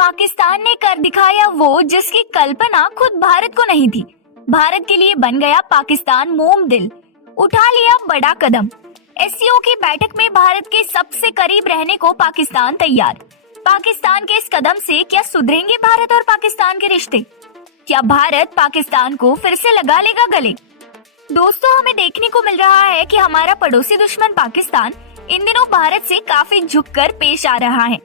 पाकिस्तान ने कर दिखाया वो जिसकी कल्पना खुद भारत को नहीं थी। भारत के लिए बन गया पाकिस्तान मोम दिल, उठा लिया बड़ा कदम। एससीओ की बैठक में भारत के सबसे करीब रहने को पाकिस्तान तैयार। पाकिस्तान के इस कदम से क्या सुधरेंगे भारत और पाकिस्तान के रिश्ते? क्या भारत पाकिस्तान को फिर से लगा लेगा गले? दोस्तों, हमें देखने को मिल रहा है कि हमारा पड़ोसी दुश्मन पाकिस्तान इन दिनों भारत से काफी झुककर पेश आ रहा है।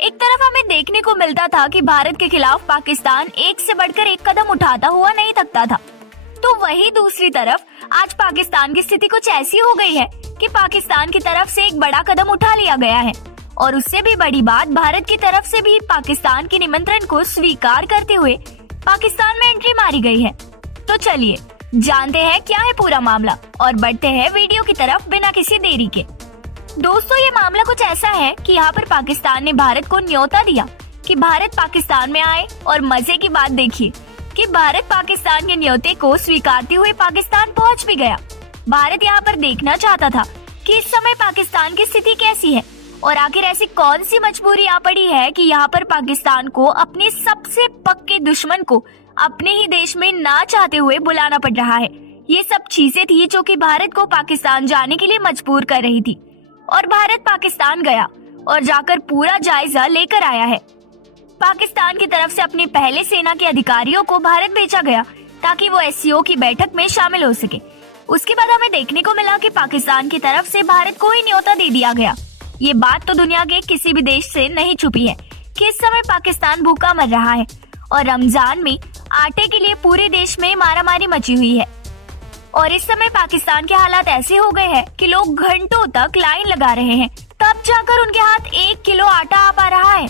एक तरफ हमें देखने को मिलता था कि भारत के खिलाफ पाकिस्तान एक से बढ़कर एक कदम उठाता हुआ नहीं थकता था, तो वही दूसरी तरफ आज पाकिस्तान की स्थिति कुछ ऐसी हो गई है कि पाकिस्तान की तरफ से एक बड़ा कदम उठा लिया गया है और उससे भी बड़ी बात, भारत की तरफ से भी पाकिस्तान के निमंत्रण को स्वीकार करते हुए पाकिस्तान में एंट्री मारी गई है। तो चलिए जानते हैं क्या है पूरा मामला और बढ़ते हैं वीडियो की तरफ बिना किसी देरी के। दोस्तों, ये मामला कुछ ऐसा है कि यहाँ पर पाकिस्तान ने भारत को न्योता दिया कि भारत पाकिस्तान में आए, और मजे की बात देखिए कि भारत पाकिस्तान के न्योते को स्वीकारते हुए पाकिस्तान पहुँच भी गया। भारत यहाँ पर देखना चाहता था कि इस समय पाकिस्तान की स्थिति कैसी है और आखिर ऐसी कौन सी मजबूरी आ पड़ी है कि यहाँ पर पाकिस्तान को अपने सबसे पक्के दुश्मन को अपने ही देश में ना चाहते हुए बुलाना पड़ रहा है। ये सब चीजें थी जो कि भारत को पाकिस्तान जाने के लिए मजबूर कर रही थी, और भारत पाकिस्तान गया और जाकर पूरा जायजा लेकर आया है। पाकिस्तान की तरफ से अपने पहले सेना के अधिकारियों को भारत भेजा गया ताकि वो एससीओ की बैठक में शामिल हो सके। उसके बाद हमें देखने को मिला कि पाकिस्तान की तरफ से भारत को ही न्योता दे दिया गया। ये बात तो दुनिया के किसी भी देश से नहीं छुपी है कि इस समय पाकिस्तान भूखा मर रहा है और रमजान में आटे के लिए पूरे देश में मारामारी मची हुई है। और इस समय पाकिस्तान के हालात ऐसे हो गए हैं कि लोग घंटों तक लाइन लगा रहे हैं, तब जाकर उनके हाथ 1 किलो आटा आ पा रहा है।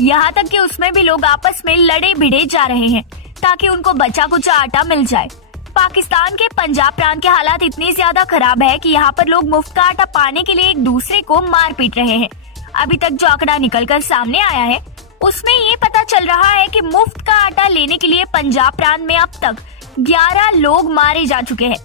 यहाँ तक कि उसमें भी लोग आपस में लड़े भिड़े जा रहे हैं ताकि उनको बचा कुचा आटा मिल जाए। पाकिस्तान के पंजाब प्रांत के हालात इतने ज्यादा खराब है कि यहाँ पर लोग मुफ्त का आटा पाने के लिए एक दूसरे को मार पीट रहे हैं। अभी तक जो आंकड़ा निकलकर सामने आया है उसमें ये पता चल रहा है कि मुफ्त का आटा लेने के लिए पंजाब प्रांत में अब तक 11 लोग मारे जा चुके हैं।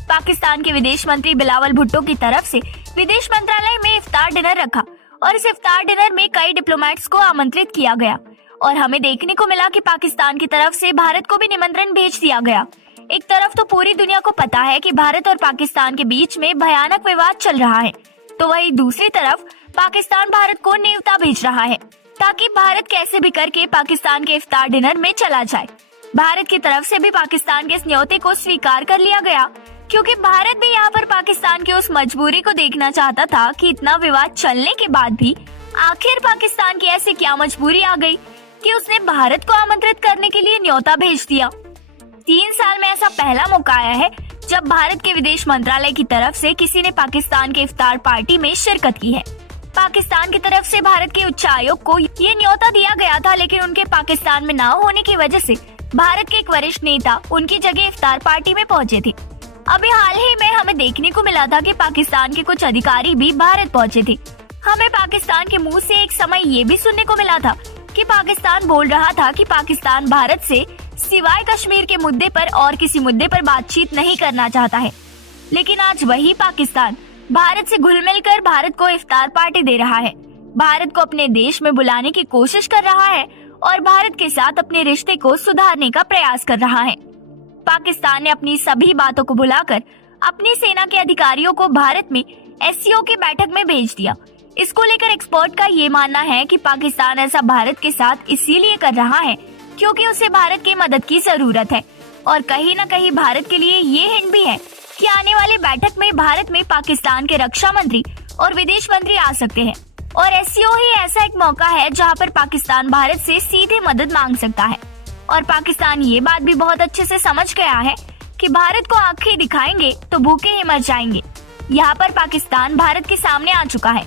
पाकिस्तान के विदेश मंत्री बिलावल भुट्टो की तरफ से विदेश मंत्रालय में इफ्तार डिनर रखा और इस इफ्तार डिनर में कई डिप्लोमेट्स को आमंत्रित किया गया और हमें देखने को मिला कि पाकिस्तान की तरफ से भारत को भी निमंत्रण भेज दिया गया। एक तरफ तो पूरी दुनिया को पता है कि भारत और पाकिस्तान के बीच में भयानक विवाद चल रहा है, तो वही दूसरी तरफ पाकिस्तान भारत को न्योता भेज रहा है ताकि भारत कैसे भी करके पाकिस्तान के इफ्तार डिनर में चला जाए। भारत की तरफ से भी पाकिस्तान के इस न्योते को स्वीकार कर लिया गया क्योंकि भारत भी यहाँ पर पाकिस्तान की उस मजबूरी को देखना चाहता था कि इतना विवाद चलने के बाद भी आखिर पाकिस्तान की ऐसी क्या मजबूरी आ गई कि उसने भारत को आमंत्रित करने के लिए न्योता भेज दिया। 3 साल में ऐसा पहला मौका आया है जब भारत के विदेश मंत्रालय की तरफ से किसी ने पाकिस्तान के इफ्तार पार्टी में शिरकत की है। पाकिस्तान की तरफ से भारत के उच्चायोग को ये न्योता दिया गया था, लेकिन उनके पाकिस्तान में न होने की वजह से भारत के एक वरिष्ठ नेता उनकी जगह इफ्तार पार्टी में पहुंचे थे। अभी हाल ही में हमें देखने को मिला था कि पाकिस्तान के कुछ अधिकारी भी भारत पहुंचे थे। हमें पाकिस्तान के मुंह से एक समय ये भी सुनने को मिला था कि पाकिस्तान बोल रहा था कि पाकिस्तान भारत से सिवाय कश्मीर के मुद्दे पर और किसी मुद्दे पर बातचीत नहीं करना चाहता है। लेकिन आज वही पाकिस्तान भारत से घुल मिल कर भारत को इफ्तार पार्टी दे रहा है, भारत को अपने देश में बुलाने की कोशिश कर रहा है और भारत के साथ अपने रिश्ते को सुधारने का प्रयास कर रहा है। पाकिस्तान ने अपनी सभी बातों को भुलाकर अपनी सेना के अधिकारियों को भारत में एससीओ की बैठक में भेज दिया। इसको लेकर एक्सपर्ट का ये मानना है कि पाकिस्तान ऐसा भारत के साथ इसीलिए कर रहा है क्योंकि उसे भारत की मदद की जरूरत है, और कहीं न कहीं भारत के लिए ये हिंट भी है कि आने वाली बैठक में भारत में पाकिस्तान के रक्षा मंत्री और विदेश मंत्री आ सकते हैं, और एससीओ ही ऐसा एक मौका है जहां पर पाकिस्तान भारत से सीधे मदद मांग सकता है। और पाकिस्तान ये बात भी बहुत अच्छे से समझ गया है कि भारत को आंखें दिखाएंगे तो भूखे ही मर जाएंगे। यहाँ पर पाकिस्तान भारत के सामने आ चुका है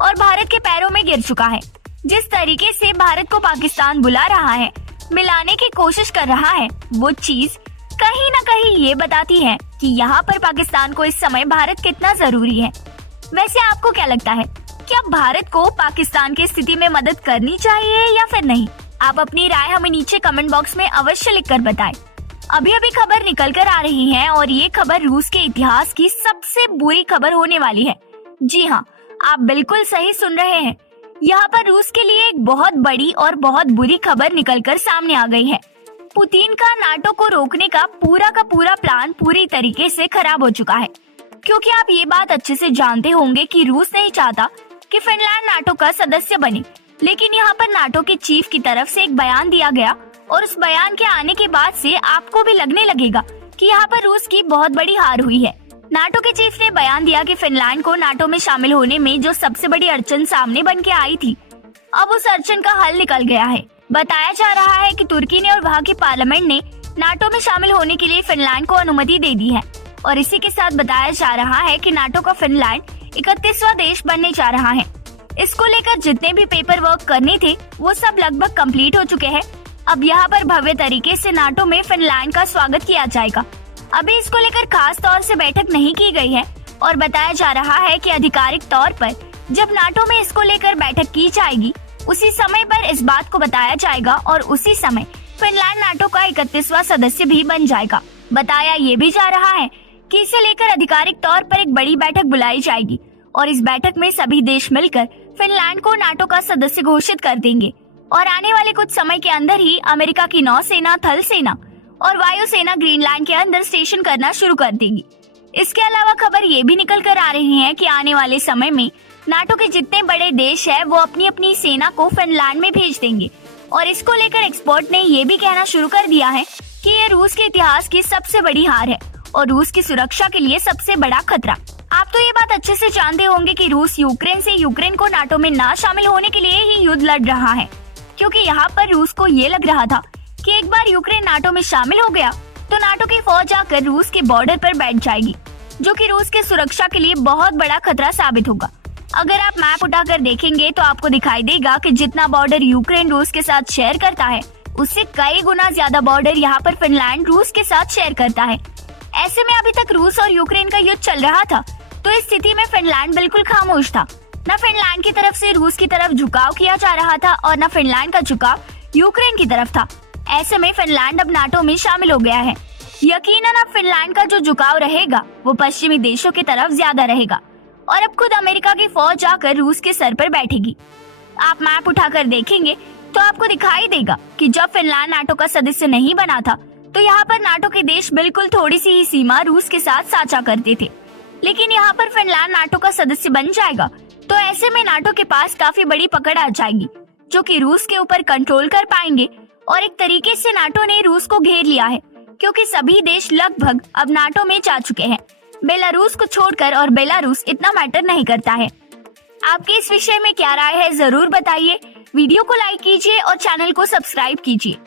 और भारत के पैरों में गिर चुका है। जिस तरीके से भारत को पाकिस्तान बुला रहा है, मिलाने की कोशिश कर रहा है, वो चीज कहीं न कहीं ये बताती है कि यहाँ पर पाकिस्तान को इस समय भारत कितना जरूरी है। वैसे आपको क्या लगता है, क्या भारत को पाकिस्तान की स्थिति में मदद करनी चाहिए या फिर नहीं? आप अपनी राय हमें नीचे कमेंट बॉक्स में अवश्य लिखकर बताएं। अभी अभी खबर निकल कर आ रही है और ये खबर रूस के इतिहास की सबसे बुरी खबर होने वाली है। जी हाँ, आप बिल्कुल सही सुन रहे हैं। यहाँ पर रूस के लिए एक बहुत बड़ी और बहुत बुरी खबर निकलकर सामने आ गई है। पुतिन का नाटो को रोकने का पूरा प्लान पूरी तरीके से खराब हो चुका है, क्योंकि आप ये बात अच्छे से जानते होंगे कि रूस नहीं चाहता कि फिनलैंड नाटो का सदस्य बने। लेकिन यहाँ पर नाटो के चीफ की तरफ से एक बयान दिया गया और उस बयान के आने के बाद से आपको भी लगने लगेगा कि यहाँ पर रूस की बहुत बड़ी हार हुई है। नाटो के चीफ ने बयान दिया कि फिनलैंड को नाटो में शामिल होने में जो सबसे बड़ी अड़चन सामने बन के आई थी, अब उस अड़चन का हल निकल गया है। बताया जा रहा है कि तुर्की ने और वहाँ की पार्लियामेंट ने नाटो में शामिल होने के लिए फिनलैंड को अनुमति दे दी है। और इसी के साथ बताया जा रहा है कि नाटो का फिनलैंड 31वां देश बनने जा रहा है। इसको लेकर जितने भी पेपर वर्क करने थे वो सब लगभग कंप्लीट हो चुके हैं। अब यहाँ पर भव्य तरीके से नाटो में फिनलैंड का स्वागत किया जाएगा। अभी इसको लेकर खास तौर से बैठक नहीं की गई है और बताया जा रहा है कि आधिकारिक तौर पर जब नाटो में इसको लेकर बैठक की जाएगी उसी समय पर इस बात को बताया जाएगा और उसी समय फिनलैंड नाटो का 31वां सदस्य भी बन जाएगा। बताया ये भी जा रहा है कि इसे लेकर आधिकारिक तौर पर एक बड़ी बैठक बुलाई जाएगी और इस बैठक में सभी देश मिलकर फिनलैंड को नाटो का सदस्य घोषित कर देंगे और आने वाले कुछ समय के अंदर ही अमेरिका की नौसेना, थल सेना और वायुसेना ग्रीनलैंड के अंदर स्टेशन करना शुरू कर देगी। इसके अलावा खबर ये भी निकल कर आ रही है कि आने वाले समय में नाटो के जितने बड़े देश है वो अपनी अपनी सेना को फिनलैंड में भेज देंगे और इसको लेकर एक्सपर्ट ने ये भी कहना शुरू कर दिया है कि ये रूस के इतिहास की सबसे बड़ी हार है और रूस की सुरक्षा के लिए सबसे बड़ा खतरा। आप तो ये बात अच्छे से जानते होंगे कि रूस यूक्रेन को नाटो में ना शामिल होने के लिए ही युद्ध लड़ रहा है, क्योंकि यहाँ पर रूस को ये लग रहा था कि एक बार यूक्रेन नाटो में शामिल हो गया तो नाटो की फौज आकर रूस के बॉर्डर पर बैठ जाएगी, जो कि रूस की सुरक्षा के लिए बहुत बड़ा खतरा साबित होगा। अगर आप मैप उठाकर देखेंगे तो आपको दिखाई देगा कि जितना बॉर्डर यूक्रेन रूस के साथ शेयर करता है उससे कई गुना ज्यादा बॉर्डर यहाँ पर फिनलैंड रूस के साथ शेयर करता है। ऐसे में अभी तक रूस और यूक्रेन का युद्ध चल रहा था, तो इस स्थिति में फिनलैंड बिल्कुल खामोश था। न फिनलैंड की तरफ से रूस की तरफ झुकाव किया जा रहा था और न फिनलैंड का झुकाव यूक्रेन की तरफ था। ऐसे में फिनलैंड अब नाटो में शामिल हो गया है। यकीनन अब फिनलैंड का जो झुकाव रहेगा वो पश्चिमी देशों की तरफ ज्यादा रहेगा और अब खुद अमेरिका की फौज आकर रूस के सर पर बैठेगी। आप मैप उठाकर देखेंगे तो आपको दिखाई देगा कि जब फिनलैंड नाटो का सदस्य नहीं बना था तो यहाँ पर नाटो के देश बिल्कुल थोड़ी सी ही सीमा रूस के साथ साझा करते थे, लेकिन यहाँ पर फिनलैंड नाटो का सदस्य बन जाएगा तो ऐसे में नाटो के पास काफी बड़ी पकड़ आ जाएगी, जो कि रूस के ऊपर कंट्रोल कर पाएंगे। और एक तरीके से नाटो ने रूस को घेर लिया है, क्योंकि सभी देश लगभग अब नाटो में जा चुके हैं, बेलारूस को छोड़कर, और बेलारूस इतना मैटर नहीं करता है। आपके इस विषय में क्या राय है जरूर बताइए। वीडियो को लाइक कीजिए और चैनल को सब्सक्राइब कीजिए।